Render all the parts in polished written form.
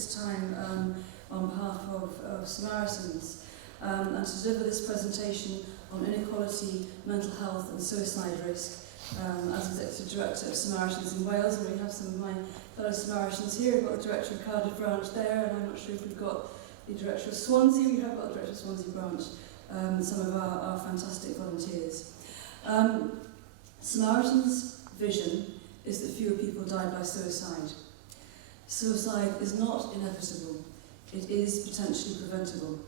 this time on behalf of Samaritans and to deliver this presentation on inequality, mental health and suicide risk as Executive Director of Samaritans in Wales. And we have some of my fellow Samaritans here. We've got the Director of Cardiff branch there, and I'm not sure if we've got the Director of Swansea. We have got the Director of Swansea branch, some of our fantastic volunteers. Samaritans' vision is that fewer people die by suicide. Suicide is not inevitable, it is potentially preventable.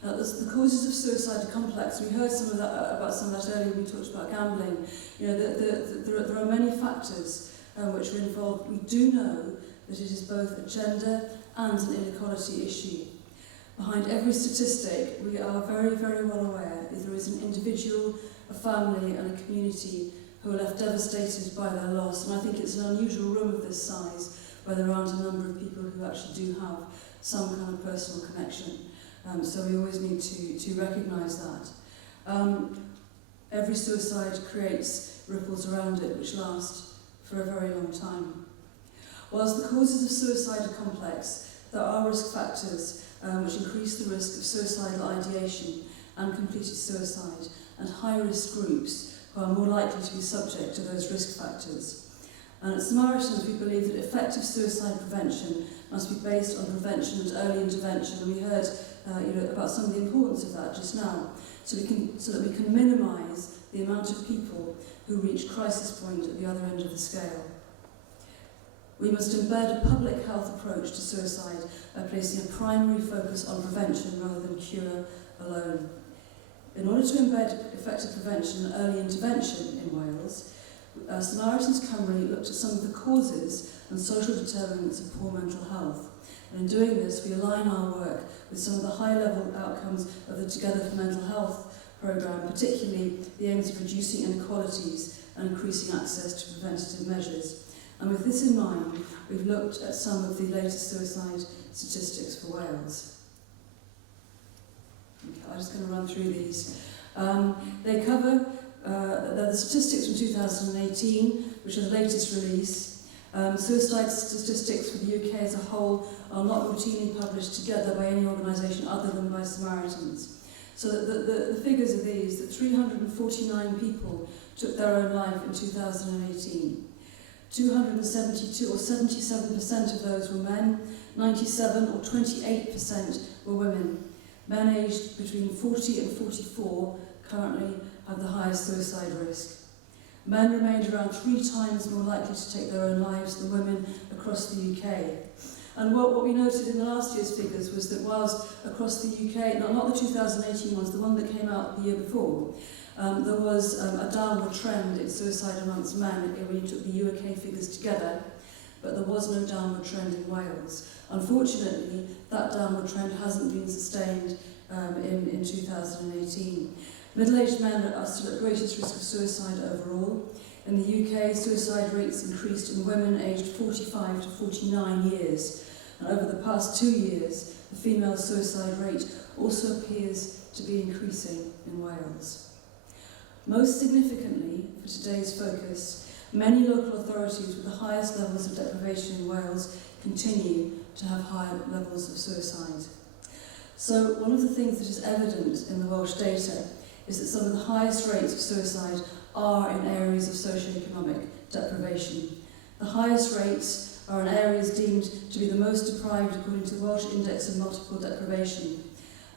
The causes of suicide are complex. We heard about some of that earlier when we talked about gambling. You know, there are many factors which are involved. We do know that it is both a gender and an inequality issue. Behind every statistic, we are very, very well aware that there is an individual, a family and a community who are left devastated by their loss. And I think it's an unusual room of this size where there aren't a number of people who actually do have some kind of personal connection. So we always need to recognise that. Every suicide creates ripples around it which last for a very long time. Whilst the causes of suicide are complex, there are risk factors which increase the risk of suicidal ideation and completed suicide, and high-risk groups who are more likely to be subject to those risk factors. And at Samaritans, we believe that effective suicide prevention must be based on prevention and early intervention. And we heard about some of the importance of that just now, so that we can minimise the amount of people who reach crisis point at the other end of the scale. We must embed a public health approach to suicide by placing a primary focus on prevention rather than cure alone. In order to embed effective prevention and early intervention in Wales, Samaritans Cymru looked at some of the causes and social determinants of poor mental health. And in doing this, we align our work with some of the high-level outcomes of the Together for Mental Health programme, particularly the aims of reducing inequalities and increasing access to preventative measures. And with this in mind, we've looked at some of the latest suicide statistics for Wales. Okay, I'm just going to run through these. They cover the statistics from 2018, which are the latest release. Suicide statistics for the UK as a whole are not routinely published together by any organisation other than by Samaritans. So the figures are these, that 349 people took their own life in 2018. 272 or 77% of those were men, 97 or 28% were women. Men aged between 40 and 44 currently have the highest suicide risk. Men remained around 3 times more likely to take their own lives than women across the UK. And what we noted in the last year's figures was that whilst across the UK, not the 2018 ones, the one that came out the year before, there was a downward trend in suicide amongst men when you took the UK figures together, but there was no downward trend in Wales. Unfortunately, that downward trend hasn't been sustained in 2018. Middle-aged men are still at greatest risk of suicide overall. In the UK, suicide rates increased in women aged 45 to 49 years. And over the past 2 years, the female suicide rate also appears to be increasing in Wales. Most significantly, for today's focus, many local authorities with the highest levels of deprivation in Wales continue to have high levels of suicide. So one of the things that is evident in the Welsh data is that some of the highest rates of suicide are in areas of socio-economic deprivation. The highest rates are in areas deemed to be the most deprived according to the Welsh Index of Multiple Deprivation.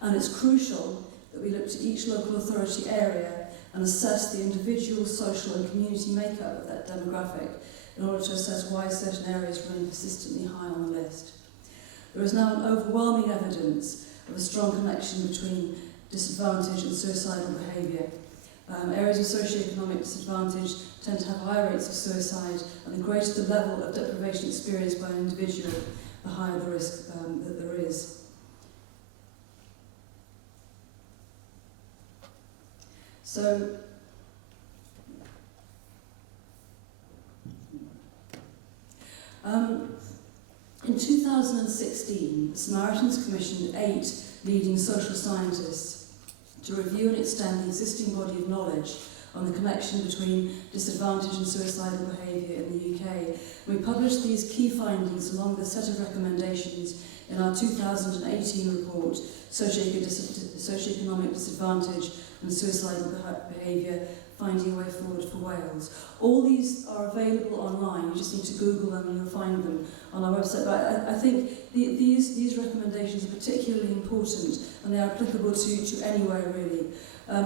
And it's crucial that we look to each local authority area and assess the individual, social and community makeup of that demographic in order to assess why certain areas remain persistently high on the list. There is now an overwhelming evidence of a strong connection between disadvantage and suicidal behaviour. Areas of socio-economic disadvantage tend to have higher rates of suicide, and the greater the level of deprivation experienced by an individual, the higher the risk that there is. So, in 2016, the Samaritans commissioned 8 leading social scientists to review and extend the existing body of knowledge on the connection between disadvantage and suicidal behaviour in the UK. We published these key findings along with a set of recommendations in our 2018 report, Socioeconomic Disadvantage and Suicidal Behaviour, Finding a Way Forward for Wales. All these are available online. You just need to Google them and you'll find them on our website. But I think these recommendations are particularly important and they are applicable to anywhere really.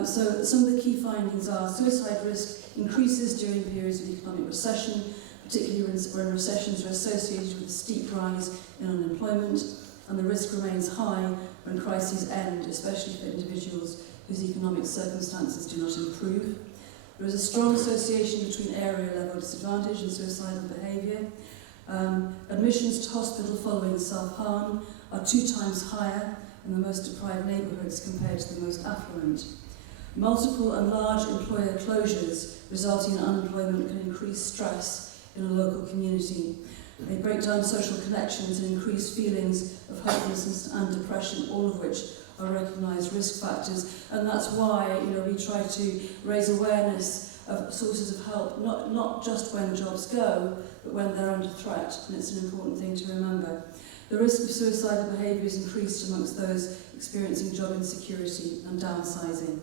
So some of the key findings are suicide risk increases during periods of economic recession, particularly when recessions are associated with a steep rise in unemployment, and the risk remains high when crises end, especially for individuals whose economic circumstances do not improve. There is a strong association between area-level disadvantage and suicidal behaviour. Admissions to hospital following self-harm are 2 times higher in the most deprived neighbourhoods compared to the most affluent. Multiple and large employer closures resulting in unemployment can increase stress in a local community. They break down social connections and increase feelings of hopelessness and depression, all of which are recognised risk factors. And that's why we try to raise awareness of sources of help, not just when jobs go, but when they're under threat, and it's an important thing to remember. The risk of suicidal behaviour is increased amongst those experiencing job insecurity and downsizing.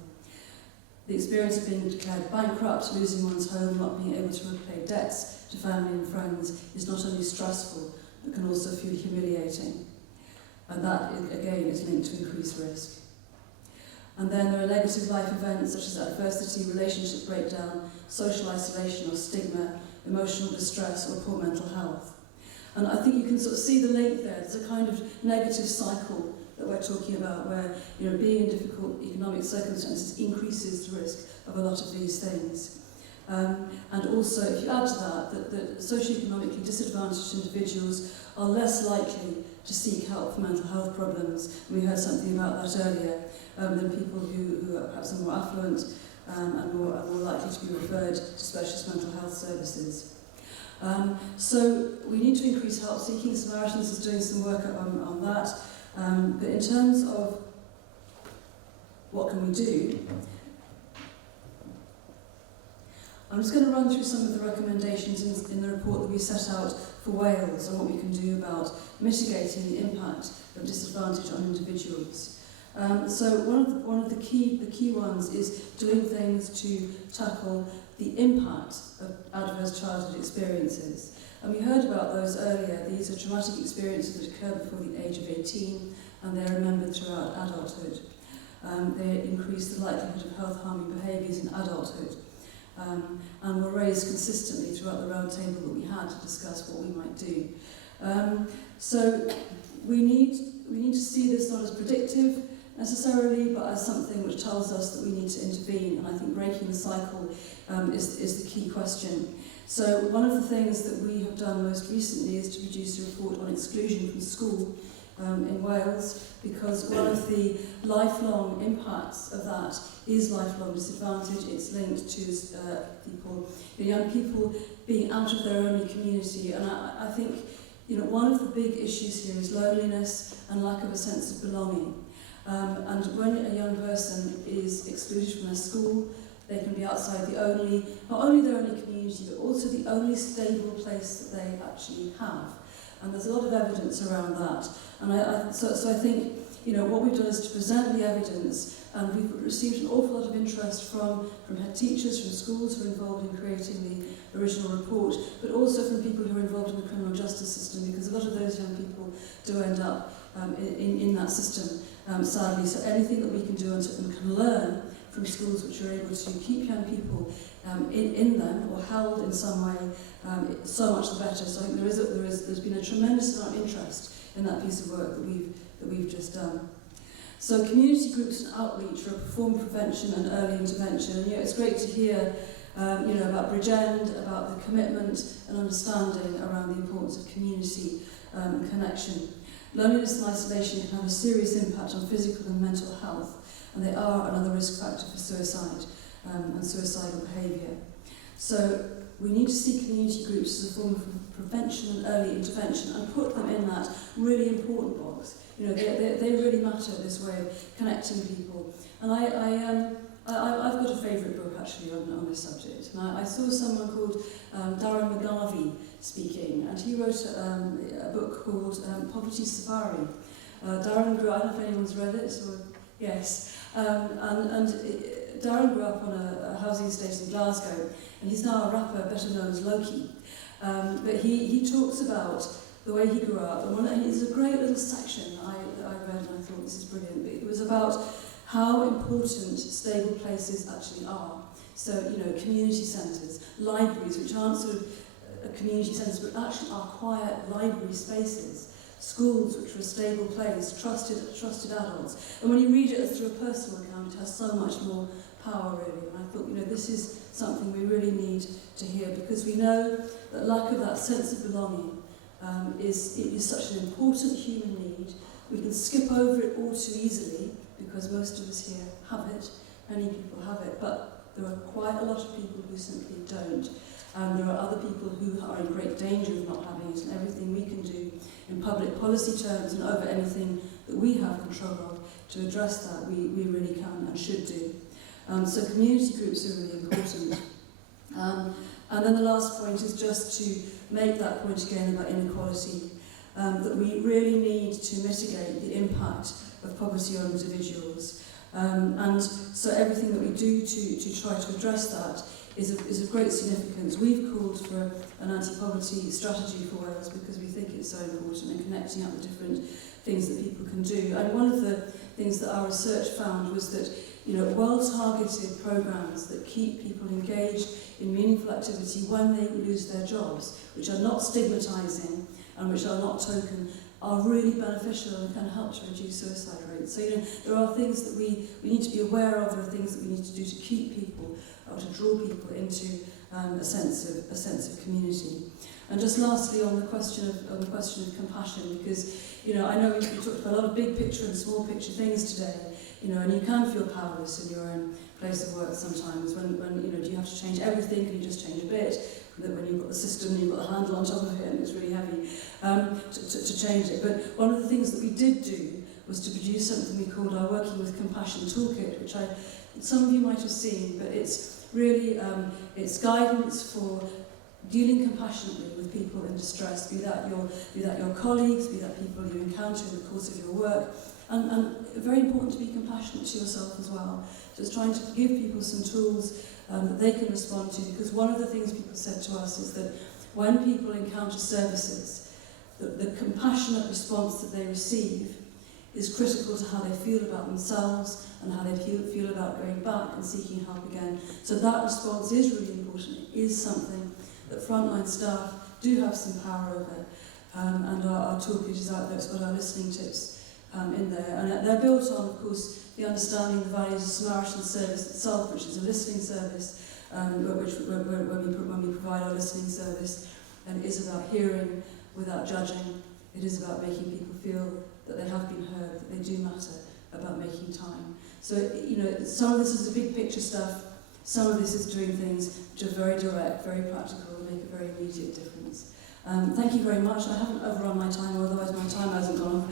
The experience of being declared bankrupt, losing one's home, not being able to repay debts to family and friends is not only stressful, but can also feel humiliating. And that, again, is linked to increased risk. And then there are negative life events such as adversity, relationship breakdown, social isolation or stigma, emotional distress or poor mental health. And I think you can sort of see the link there. There's a kind of negative cycle that we're talking about where being in difficult economic circumstances increases the risk of a lot of these things. And also, if you add to that socioeconomically disadvantaged individuals are less likely to seek help for mental health problems. And we heard something about that earlier, than people who are perhaps more affluent and more likely to be referred to specialist mental health services. So we need to increase help seeking. Samaritans is doing some work on that. But in terms of what can we do, I'm just going to run through some of the recommendations in the report that we set out for Wales and what we can do about mitigating the impact of disadvantage on individuals. So one of the key ones is doing things to tackle the impact of adverse childhood experiences. And we heard about those earlier. These are traumatic experiences that occur before the age of 18 and they're remembered throughout adulthood. They increase the likelihood of health-harming behaviours in adulthood. And were raised consistently throughout the round table that we had to discuss what we might do. So we need to see this not as predictive necessarily, but as something which tells us that we need to intervene. And I think breaking the cycle is the key question. So one of the things that we have done most recently is to produce a report on exclusion from school in Wales, because one of the lifelong impacts of that is lifelong disadvantage. It's linked to young people being out of their only community. And I think one of the big issues here is loneliness and lack of a sense of belonging. And when a young person is excluded from their school, they can be outside not only their only community, but also the only stable place that they actually have. And there's a lot of evidence around that. And so I think what we've done is to present the evidence, and we've received an awful lot of interest from head teachers, from schools who are involved in creating the original report, but also from people who are involved in the criminal justice system, because a lot of those young people do end up in that system, sadly. So anything that we can do and can learn from schools which are able to keep young people in them or held in some way, so much the better. So I think there's been a tremendous amount of interest in that piece of work that we've just done. So community groups and outreach are perform prevention and early intervention. It's great to hear about Bridgend, about the commitment and understanding around the importance of community and connection. Loneliness and isolation can have a serious impact on physical and mental health, and they are another risk factor for suicide and suicidal behaviour. So we need to see community groups as a form of prevention and early intervention and put them in that really important box. They really matter, this way of connecting people. And I've got a favourite book actually on this subject, and I saw someone called Darren McGarvey speaking, and he wrote a book called Poverty Safari. Darren grew up, I don't know if anyone's read it, or yes, and Darren grew up on a housing estate in Glasgow, and he's now a rapper better known as Loki. But he talks about the way he grew up, and there's a great little section that I read and I thought this is brilliant. But it was about how important stable places actually are. So, you know, community centres, libraries, which aren't sort of community centres, but actually are quiet library spaces, schools, which are a stable place, trusted adults. And when you read it through a personal account, it has so much more power, really. And I thought, you know, this is something we really need to hear, because we know that lack of that sense of belonging is such an important human need. We can skip over it all too easily, because most of us here have it, many people have it, but there are quite a lot of people who simply don't. And there are other people who are in great danger of not having it, and everything we can do in public policy terms and over anything that we have control of to address that, we really can and should do. So community groups are really important. And then the last point is just to make that point again about inequality, that we really need to mitigate the impact of poverty on individuals. And so everything that we do to try to address that is of great significance. We've called for an anti-poverty strategy for Wales because we think it's so important in connecting up the different things that people can do. And one of the things that our research found was that, you know, well-targeted programmes that keep people engaged in meaningful activity when they lose their jobs, which are not stigmatising and which are not token, are really beneficial and can help to reduce suicide rates. So, you know, there are things that we need to be aware of, there are things that we need to do to keep people, or to draw people into a sense of community. And just lastly, on the question of compassion, because, you know, I know we talked about a lot of big picture and small picture things today, you know, and you can feel powerless in your own place of work sometimes. When you know, do you have to change everything? Can you just change a bit? That when you've got the system and you've got the handle on top of it and it's really heavy, to change it. But one of the things that we did do was to produce something we called our Working with Compassion Toolkit, which some of you might have seen, but it's really it's guidance for dealing compassionately with people in distress, be that your colleagues, be that people you encounter in the course of your work, and very important to be compassionate to yourself as well. So it's trying to give people some tools that they can respond to, because one of the things people said to us is that when people encounter services, the compassionate response that they receive is critical to how they feel about themselves and how they feel about going back and seeking help again. So that response is really important. It is something that frontline staff do have some power over. And our toolkit is out there. It's got our listening tips in there. And they're built on, of course, the understanding of the values of Samaritan service itself, which is a listening service, when we provide our listening service. And it is about hearing without judging. It is about making people feel that they have been heard, that they do matter, about making time. So, you know, some of this is the big picture stuff. Some of this is doing things which are very direct, very practical, and make a very immediate difference. Thank you very much. I haven't overrun my time, otherwise my time hasn't gone.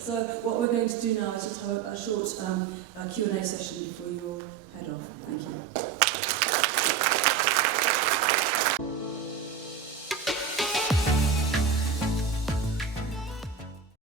So what we're going to do now is just have a short Q&A session before you all head off. Thank you.